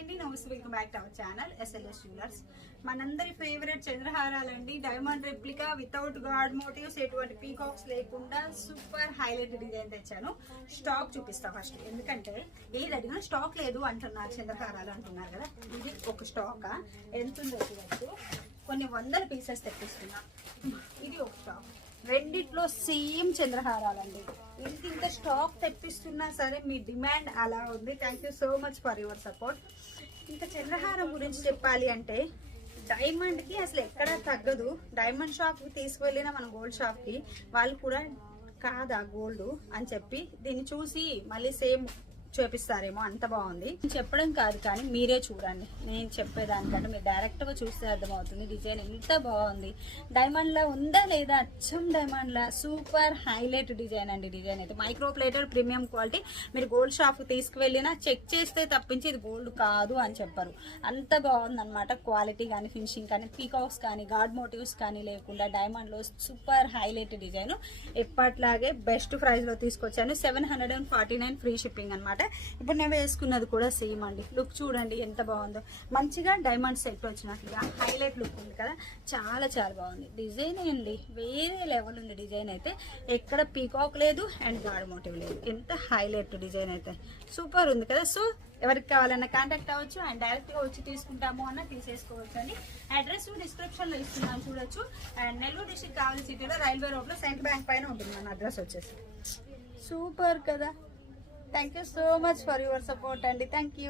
Welcome back to our channel SLS jewellers. మనందరి favourite చంద్రహారాలండి. Diamond replica without god motives, ఎటువంటి peacocks లేకుండా super highlight design తెచ్చాను. Stock చూపిస్తా ఫస్ట్, ఎందుకంటే ఏది అడిగినా స్టాక్ లేదు అంటున్నారు, చంద్రహారాలు అంటున్నారు కదా. ఇది ఒక స్టాక్ ఎంత ఉందో చూడచ్చు, కొన్ని వందల పీసెస్ తెప్పిస్తున్నా. ఇది ఒక స్టాక్, రెండిట్లో సేమ్ చంద్రహారాలండి. ఇంత స్టాక్ తెప్పిస్తున్నా సరే మీ డిమాండ్ అలా ఉంది. Thank you so much for your support. ఇంకా చంద్రహారం గురించి చెప్పాలి అంటే డైమండ్కి అసలు ఎక్కడా తగ్గదు. డైమండ్ షాప్కి తీసుకువెళ్ళిన మన గోల్డ్ షాప్కి వాళ్ళు కూడా కాదా గోల్డ్ అని చెప్పి దీన్ని చూసి మళ్ళీ సేమ్ చూపిస్తారేమో, అంత బాగుంది. చెప్పడం కాదు కానీ మీరే చూడండి. నేను చెప్పేదానికంటే మీరు డైరెక్ట్గా చూస్తే అర్థమవుతుంది డిజైన్ ఎంత బాగుంది. డైమండ్లా ఉందా లేదా, అచ్చం డైమండ్లా సూపర్ హైలైట్ డిజైన్ అండి. డిజైన్ అయితే మైక్రో ప్లేటెడ్ ప్రీమియం క్వాలిటీ. మీరు గోల్డ్ షాప్కి తీసుకువెళ్ళినా చెక్ చేస్తే తప్పించి ఇది గోల్డ్ కాదు అని చెప్పరు, అంత బాగుంది అనమాట. క్వాలిటీ కానీ, ఫినిషింగ్ కానీ, పీకాక్స్ కానీ, గాడ్ మోటివ్స్ కానీ లేకుండా డైమండ్లో సూపర్ హైలైట్ డిజైన్. ఎప్పట్లాగే బెస్ట్ ప్రైస్లో తీసుకొచ్చాను. 749 ఫ్రీ షిప్పింగ్ అనమాట. ఇప్పుడు నేను వేసుకున్నది కూడా సేమ్ అండి. లుక్ చూడండి ఎంత బాగుందో, మంచిగా డైమండ్ సెట్ వచ్చినట్లుగా హైలైట్ లుక్ ఉంది కదా, చాలా చాలా బాగుంది. డిజైన్ అండి వేరే లెవెల్ ఉంది. డిజైన్ అయితే ఎక్కడ పీకాక్ లేదు అండ్ గాడ్ మోటివ్ లేదు. ఎంత హైలైట్ డిజైన్ అయితే సూపర్ ఉంది కదా. సో ఎవరికి కావాలన్నా కాంటాక్ట్ అవ్వచ్చు అండ్ డైరెక్ట్ గా వచ్చి తీసుకుంటాము అన్న తీసేసుకోవచ్చు అండి. అడ్రస్ డిస్క్రిప్షన్ లో ఇస్తున్నాను చూడొచ్చు. అండ్ నెల్లూరు డిస్ట్రిక్ట్ కావాలి సిటీలో రైల్వే రోడ్ లో సెంట్రల్ బ్యాంక్ పైన ఉంటుంది మన అడ్రస్ వచ్చేసి. సూపర్ కదా. Thank you so much for your support, Andy. Thank you.